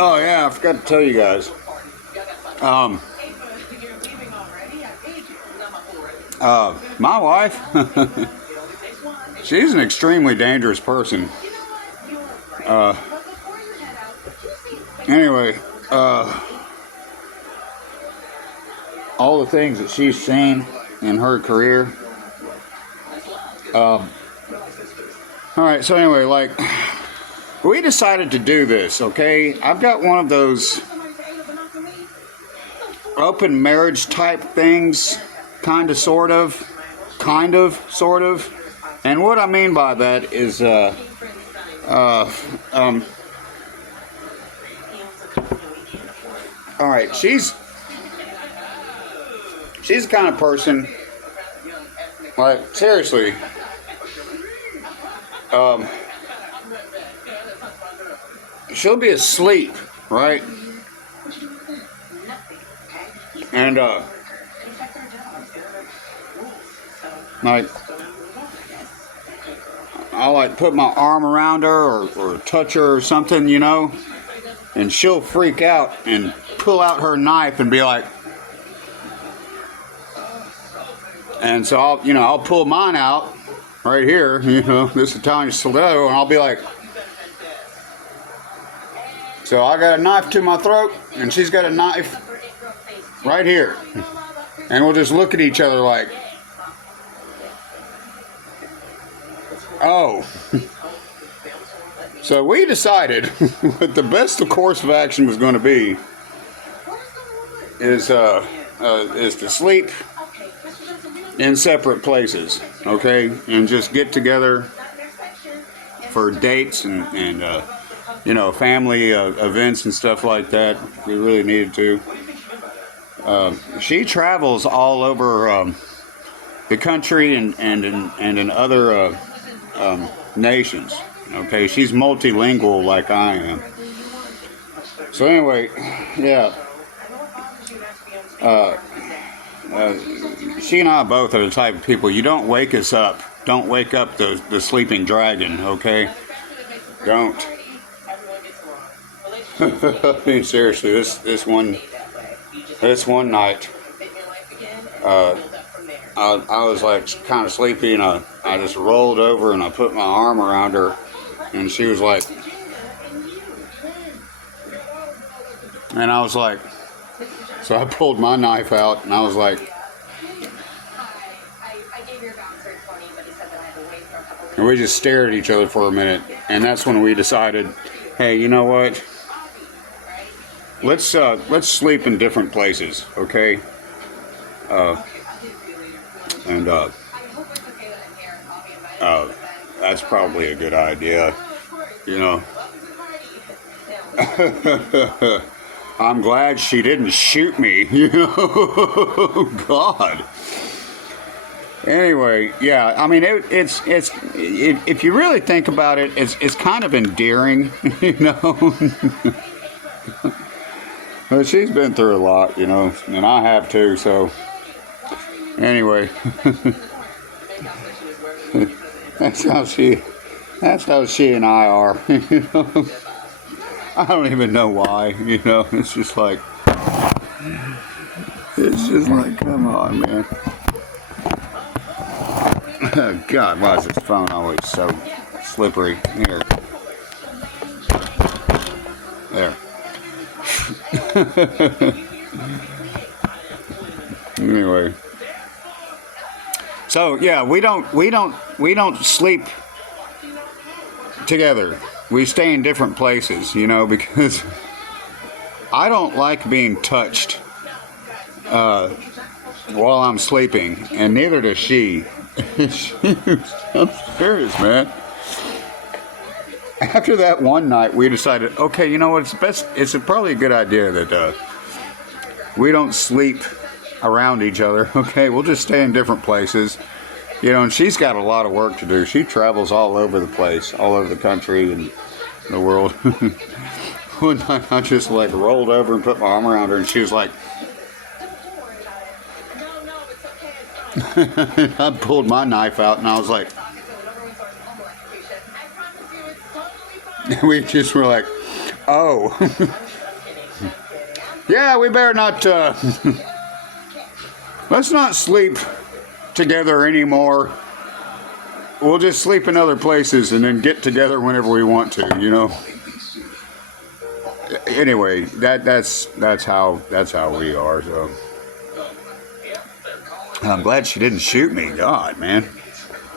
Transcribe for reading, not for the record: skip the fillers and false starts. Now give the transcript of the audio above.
Oh yeah, I forgot to tell you guys. Um, my wife, she's an extremely dangerous person. Uh, anyway, all the things that she's seen in her career. All right, so anyway, like, we decided to do this, okay? I've got one of those open marriage type things, kind of, sort of. And what I mean by that is, all right, she's the kind of person, like, seriously, she'll be asleep, right? And, like, I'll, like, put my arm around her or touch her or something, you know, and she'll freak out and pull out her knife and be like, and so I'll pull mine out right here, you know, this Italian stiletto, and I'll be like, so I got a knife to my throat, and she's got a knife right here, and we'll just look at each other like, oh. So we decided what the best course of action was going to be is to sleep in separate places, okay, and just get together for dates and you know, family events and stuff like that. We really needed to. She travels all over the country and in other nations. Okay, she's multilingual like I am. So anyway, yeah. She and I both are the type of people, you don't wake us up. Don't wake up the sleeping dragon, okay? Don't. I mean, seriously, this one night, I was like kind of sleepy, and I just rolled over and I put my arm around her, and she was like, and I was like, so I pulled my knife out and I was like, and we just stared at each other for a minute, and that's when we decided, hey, you know what? Let's sleep in different places, okay? That's probably a good idea, you know. I'm glad she didn't shoot me, you know. God. Anyway, yeah, I mean, it's if you really think about it, it's kind of endearing, you know. But she's been through a lot, you know, and I have too, so anyway. that's how she and I are, you know. I don't even know why, you know. It's just like, come on, man. Oh, God, why is this phone always so slippery? Here. There. Anyway. So yeah, we don't sleep together. We stay in different places, you know, because I don't like being touched while I'm sleeping, and neither does she. I'm serious, man. After that one night, we decided, okay, you know what? It's probably a good idea that we don't sleep around each other. Okay, we'll just stay in different places. You know, and she's got a lot of work to do. She travels all over the place, all over the country and the world. One night I just like rolled over and put my arm around her, and she was like, I pulled my knife out and I was like, we just were like, Oh. Yeah, we better not, let's not sleep together anymore. We'll just sleep in other places and then get together whenever we want to, you know. Anyway, that's how we are. So I'm glad she didn't shoot me. God, man.